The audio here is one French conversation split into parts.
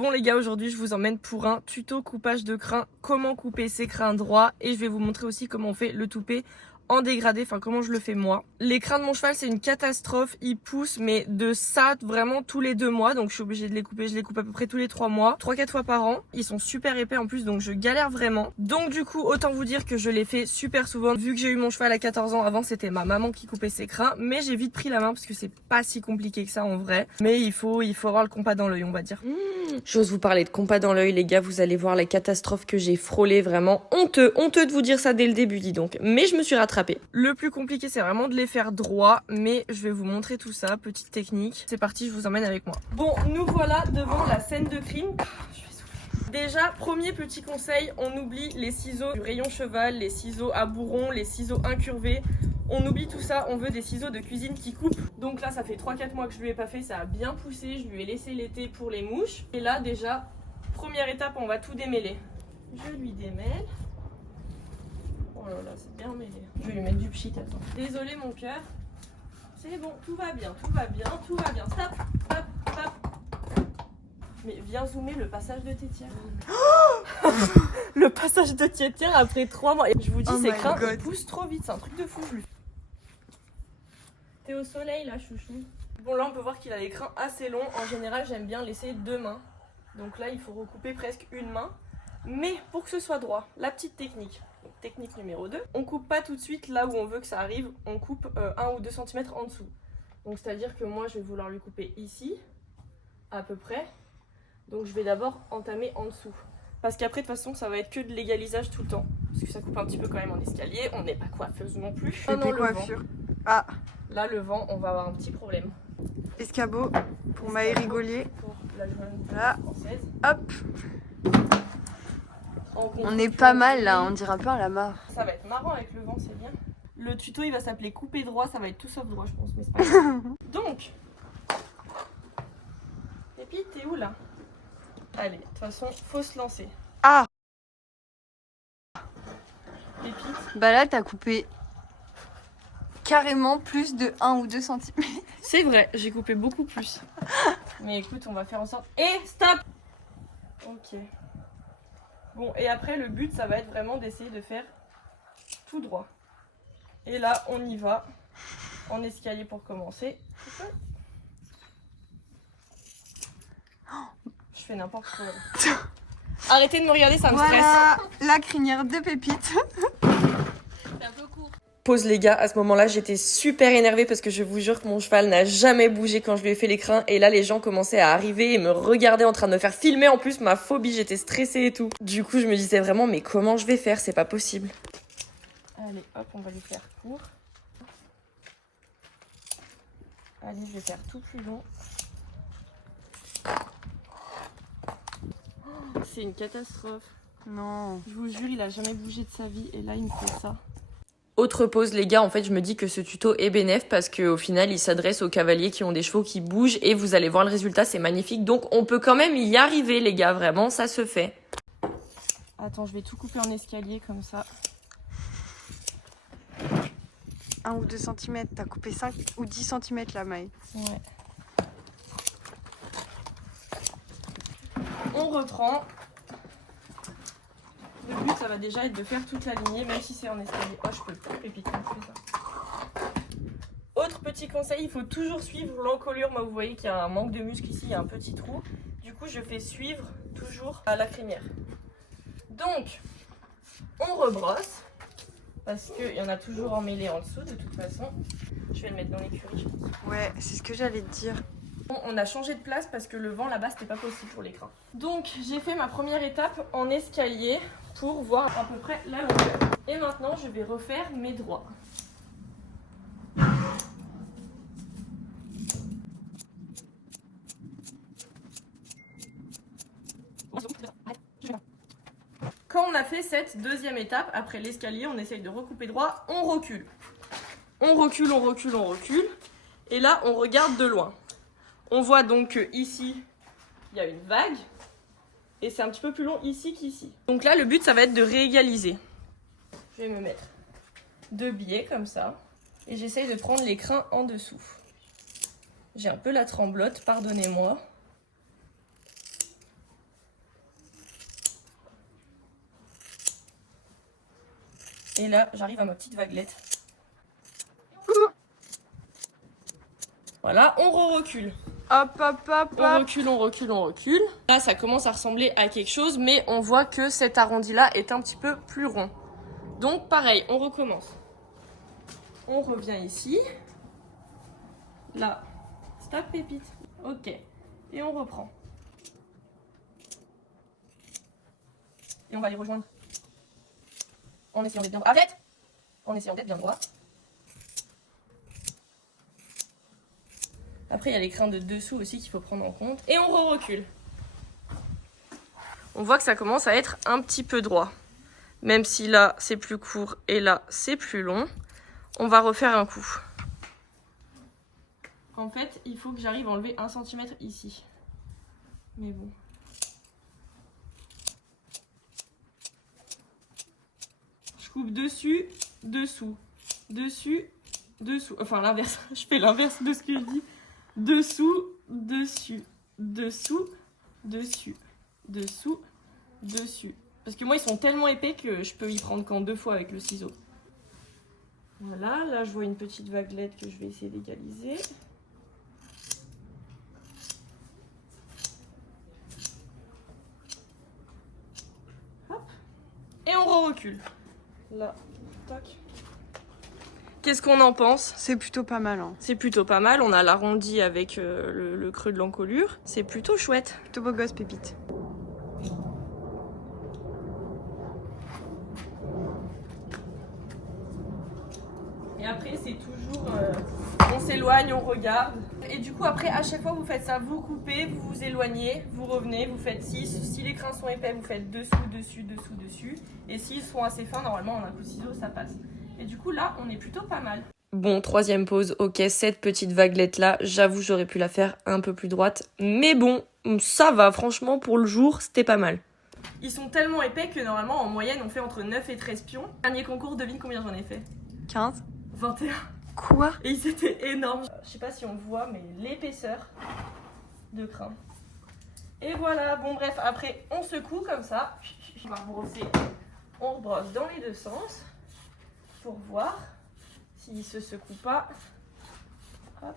Bon les gars, aujourd'hui je vous emmène pour un tuto coupage de crin, comment couper ses crins droits et je vais vous montrer aussi comment on fait le toupet en dégradé, enfin comment je le fais moi. Les crins de mon cheval c'est une catastrophe, ils poussent mais de ça vraiment tous les 2 mois, donc je suis obligée de les couper, je les coupe à peu près tous les 3 mois, 3-4 fois par an. Ils sont super épais en plus donc je galère vraiment. Donc du coup autant vous dire que je les fais super souvent vu que j'ai eu mon cheval à 14 ans, avant c'était ma maman qui coupait ses crins, mais j'ai vite pris la main parce que c'est pas si compliqué que ça en vrai. Mais il faut avoir le compas dans l'œil on va dire. J'ose vous parler de compas dans l'œil les gars, vous allez voir les catastrophes que j'ai frôlées, vraiment honteux de vous dire ça dès le début dis donc, mais je me suis rattrapée. Le plus compliqué c'est vraiment de les faire droits, mais je vais vous montrer tout ça, petite technique. C'est parti, je vous emmène avec moi. Bon, nous voilà devant la scène de crime. Je suis essoufflée. Déjà, premier petit conseil, on oublie les ciseaux du rayon cheval, les ciseaux à bourron, les ciseaux incurvés. On oublie tout ça, on veut des ciseaux de cuisine qui coupent. Donc là, ça fait 3-4 mois que je lui ai pas fait, ça a bien poussé. Je lui ai laissé l'été pour les mouches. Et là, déjà, première étape, on va tout démêler. Je lui démêle. Oh là là, c'est bien mêlé. Je vais lui mettre du pchit, attends. Désolé mon cœur. C'est bon, tout va bien, tout va bien, tout va bien. Stop, stop, stop. Mais viens zoomer le passage de tétière. Le passage de tétière après 3 mois. Et je vous dis, ces crins, ils poussent trop vite. C'est un truc de fou. T'es au soleil là, chouchou. Bon, là, on peut voir qu'il a les crins assez longs. En général, j'aime bien laisser 2 mains. Donc là, il faut recouper presque une main. Mais pour que ce soit droit, la petite technique. Donc, technique numéro 2, on coupe pas tout de suite là où on veut que ça arrive, on coupe 1 ou 2 cm en dessous. Donc c'est à dire que moi je vais vouloir lui couper ici, à peu près. Donc je vais d'abord entamer en dessous. Parce qu'après de toute façon ça va être que de l'égalisage tout le temps. Parce que ça coupe un petit peu quand même en escalier, on n'est pas coiffeuse non plus. Oh non, le coiffure. Vent. Ah. Là le vent, on va avoir un petit problème. Escabeau pour Maë Rigolier. Pour la jeune voilà. Française. Hop. On est pas mal là, on dira pas à la marre. Ça va être marrant avec le vent, c'est bien. Le tuto il va s'appeler couper droit, ça va être tout sauf droit je pense, mais c'est pas grave. Donc, et puis t'es où là? Allez, de toute façon, faut se lancer. Ah. Pépite. Bah là t'as coupé carrément plus de 1 ou 2 cm. C'est vrai, j'ai coupé beaucoup plus. Mais écoute, on va faire en sorte... Et stop. Ok. Bon, et après, le but, ça va être vraiment d'essayer de faire tout droit. Et là, on y va. En escalier pour commencer. Je fais n'importe quoi. Arrêtez de me regarder, ça me stresse. Voilà la crinière de Pépite. C'est un peu court. Pause les gars, à ce moment-là, j'étais super énervée parce que je vous jure que mon cheval n'a jamais bougé quand je lui ai fait les crins. Et là, les gens commençaient à arriver et me regarder en train de me faire filmer. En plus, ma phobie, j'étais stressée et tout. Du coup, je me disais vraiment, mais comment je vais faire? C'est pas possible. Allez, hop, on va lui faire court. Allez, je vais faire tout plus long. Oh, c'est une catastrophe. Non. Je vous jure, il a jamais bougé de sa vie et là, il me fait ça. Autre pause les gars, en fait je me dis que ce tuto est bénéf parce qu'au final il s'adresse aux cavaliers qui ont des chevaux qui bougent et vous allez voir le résultat, c'est magnifique. Donc on peut quand même y arriver les gars, vraiment ça se fait. Attends, je vais tout couper en escalier comme ça. 1 ou 2 cm, t'as coupé 5 ou 10 cm là Maë. Ouais. On reprend. Le but, ça va déjà être de faire toute la lignée, même si c'est en escalier. Oh, je peux plus, Pépite, je fais ça. Autre petit conseil, il faut toujours suivre l'encolure. Moi, vous voyez qu'il y a un manque de muscle ici, il y a un petit trou. Du coup, je fais suivre toujours à la crinière. Donc, on rebrosse, parce qu'il y en a toujours emmêlé en dessous, de toute façon. Je vais le mettre dans l'écurie, je pense. Ouais, c'est ce que j'allais te dire. On a changé de place parce que le vent là-bas c'était pas possible pour l'écran. Donc j'ai fait ma première étape en escalier pour voir à peu près la longueur. Et maintenant je vais refaire mes droits. Quand on a fait cette deuxième étape, après l'escalier, on essaye de recouper droit, on recule. On recule, on recule, on recule. Et là on regarde de loin. On voit donc qu'ici, il y a une vague. Et c'est un petit peu plus long ici qu'ici. Donc là, le but, ça va être de réégaliser. Je vais me mettre 2 biais comme ça. Et j'essaye de prendre les crins en dessous. J'ai un peu la tremblote, pardonnez-moi. Et là, j'arrive à ma petite vaguelette. Voilà, on recule. Hop, hop, hop, On hop. recule, on recule, on recule. Là, ça commence à ressembler à quelque chose, mais on voit que cet arrondi-là est un petit peu plus rond. Donc, pareil, on recommence. On revient ici. Là, stop, pépite. Ok. Et on reprend. Et on va les rejoindre. En essayant d'être bien droit. Arrête! En essayant d'être bien droit. Après, il y a les crins de dessous aussi qu'il faut prendre en compte. Et on recule. On voit que ça commence à être un petit peu droit. Même si là, c'est plus court et là, c'est plus long. On va refaire un coup. En fait, il faut que j'arrive à enlever 1 cm ici. Mais bon. Je coupe dessus, dessous. Dessus, dessous. Enfin, l'inverse. Je fais l'inverse de ce que je dis. Dessous, dessus, dessous, dessus, dessous, dessus. Parce que moi, ils sont tellement épais que je peux y prendre qu'en 2 fois avec le ciseau. Voilà, là, je vois une petite vaguelette que je vais essayer d'égaliser. Hop. Et on recule. Là, tac. Qu'est-ce qu'on en pense? C'est plutôt pas mal, hein. C'est plutôt pas mal, on a l'arrondi avec le creux de l'encolure. C'est plutôt chouette. Plutôt beau gosse, Pépite. Et après, c'est toujours... on s'éloigne, on regarde. Et du coup, après, à chaque fois, vous faites ça. Vous coupez, vous vous éloignez, vous revenez, vous faites 6. Si les crins sont épais, vous faites dessous, dessus, dessous, dessus. Et s'ils sont assez fins, normalement, en un coup de ciseau, ça passe. Et du coup, là, on est plutôt pas mal. Bon, 3e pause. Ok, cette petite vaguelette-là, j'avoue, j'aurais pu la faire un peu plus droite. Mais bon, ça va. Franchement, pour le jour, c'était pas mal. Ils sont tellement épais que normalement, en moyenne, on fait entre 9 et 13 pions. Dernier concours, devine combien j'en ai fait? 15. 21. Quoi? Et ils étaient énormes. Je sais pas si on voit, mais l'épaisseur de crin. Et voilà, bon bref, après on secoue comme ça. On va brosser. On rebrosse dans les deux sens pour voir s'il se secoue pas. Hop.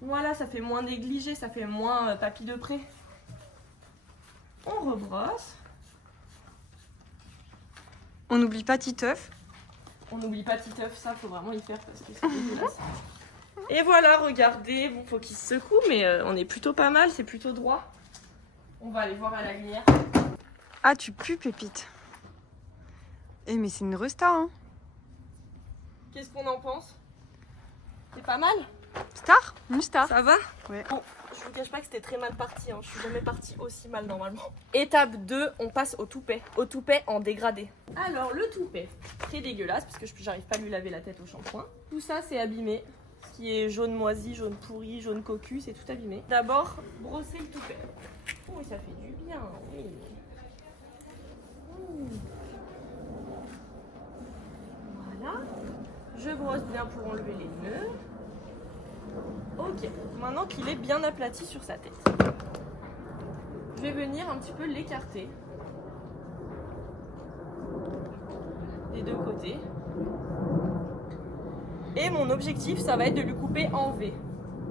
Voilà, ça fait moins négligé, ça fait moins papy de près. On rebrosse. On n'oublie pas Titeuf. On n'oublie pas Titeuf, ça faut vraiment y faire parce que c'est dégueulasse. Et voilà, regardez, bon faut qu'il se secoue, mais on est plutôt pas mal, c'est plutôt droit. On va aller voir à la lumière. Ah, tu pues, Pépite. Eh, mais c'est une resta, hein. Qu'est-ce qu'on en pense? C'est pas mal? Star? Une star. Ça va? Ouais. Bon, je vous cache pas que c'était très mal parti, hein. Je suis jamais partie aussi mal normalement. Étape 2, on passe au toupet. Au toupet en dégradé. Alors le toupet, très dégueulasse parce que j'arrive pas à lui laver la tête au shampoing. Tout ça c'est abîmé. Ce qui est jaune moisi, jaune pourri, jaune cocu, c'est tout abîmé. D'abord, brosser le toupet. Oh, ça fait du bien. Oui. Voilà. Je brosse bien pour enlever les nœuds. Ok, maintenant qu'il est bien aplati sur sa tête, je vais venir un petit peu l'écarter des deux côtés. Et mon objectif, ça va être de lui couper en V.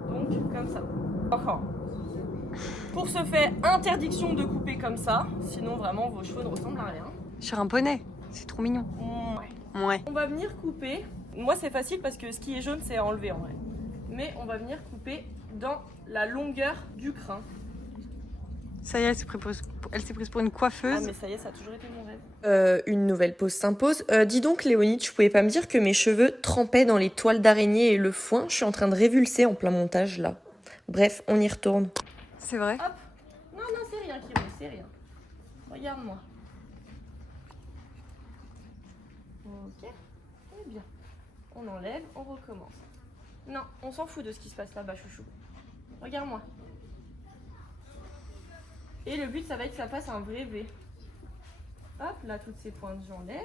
Donc, comme ça. Enfin, pour ce fait, interdiction de couper comme ça, sinon vraiment vos cheveux ne ressemblent à rien. Sur un poney. C'est trop mignon. Ouais. Ouais. On va venir couper. Moi, c'est facile parce que ce qui est jaune, c'est à enlever en vrai. Mais on va venir couper dans la longueur du crin. Ça y est, elle s'est prise pour une coiffeuse. Ah mais ça y est, ça a toujours été mon rêve. Une nouvelle pause s'impose. Dis donc Léonie, tu pouvais pas me dire que mes cheveux trempaient dans les toiles d'araignée et le foin? Je suis en train de révulser en plein montage là. Bref, on y retourne. C'est vrai? Hop. Non, non, c'est rien Kiro, c'est rien. Regarde-moi. Ok. Eh bien. On enlève, on recommence. Non, on s'en fout de ce qui se passe là-bas, chouchou. Regarde-moi. Et le but, ça va être que ça fasse un vrai V. Hop, là, toutes ces pointes, j'enlève.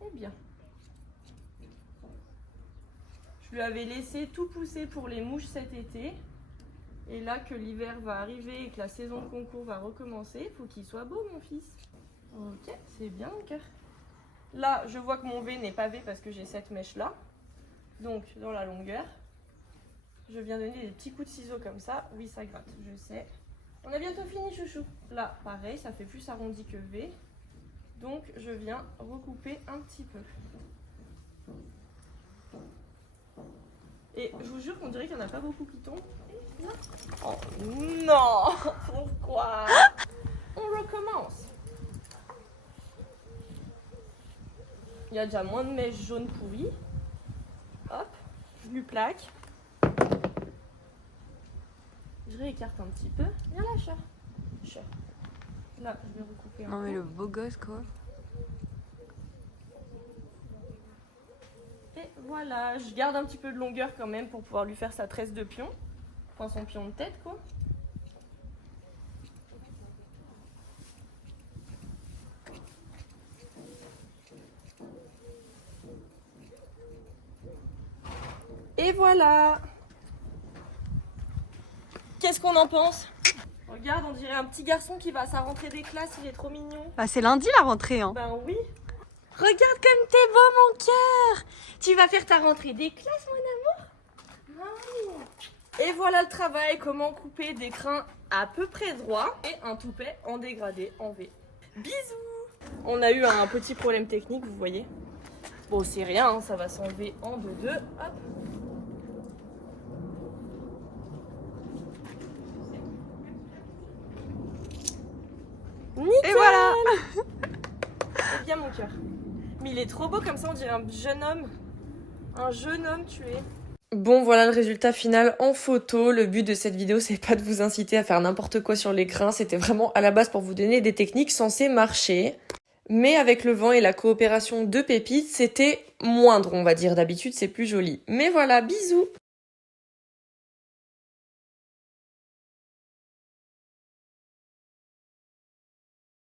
Et bien. Je lui avais laissé tout pousser pour les mouches cet été. Et là, que l'hiver va arriver et que la saison de concours va recommencer, il faut qu'il soit beau, mon fils. Ok, c'est bien, mon cœur. Là, je vois que mon V n'est pas V parce que j'ai cette mèche-là. Donc, dans la longueur, je viens donner des petits coups de ciseaux comme ça. Oui, ça gratte, je sais. On a bientôt fini, chouchou. Là, pareil, ça fait plus arrondi que V. Donc, je viens recouper un petit peu. Et je vous jure qu'on dirait qu'il n'y en a pas beaucoup qui tombent. Oh non! Pourquoi? On recommence. Il y a déjà moins de mèches jaunes pourries. Hop, je lui plaque. Je réécarte un petit peu. Viens là, cher. Là, je vais recouper un peu. Non mais le beau gosse quoi. Et voilà, je garde un petit peu de longueur quand même pour pouvoir lui faire sa tresse de pion. Enfin, son pion de tête, quoi. Et voilà. Qu'est-ce qu'on en pense? Regarde, on dirait un petit garçon qui va à sa rentrée des classes, il est trop mignon. Bah c'est lundi la rentrée hein. Ben oui. Regarde comme t'es beau mon cœur. Tu vas faire ta rentrée des classes mon amour. Oh. Et voilà le travail, comment couper des crins à peu près droits et un toupet en dégradé en V. Bisous. On a eu un petit problème technique, vous voyez. Bon c'est rien, hein, ça va s'enlever en 2-2. Hop. Nickel. Et voilà. C'est bien mon cœur. Mais il est trop beau comme ça, on dirait un jeune homme. Un jeune homme tu es. Bon voilà le résultat final en photo. Le but de cette vidéo c'est pas de vous inciter à faire n'importe quoi sur les crins. C'était vraiment à la base pour vous donner des techniques censées marcher. Mais avec le vent et la coopération de Pépite, c'était moindre on va dire. D'habitude c'est plus joli. Mais voilà, bisous.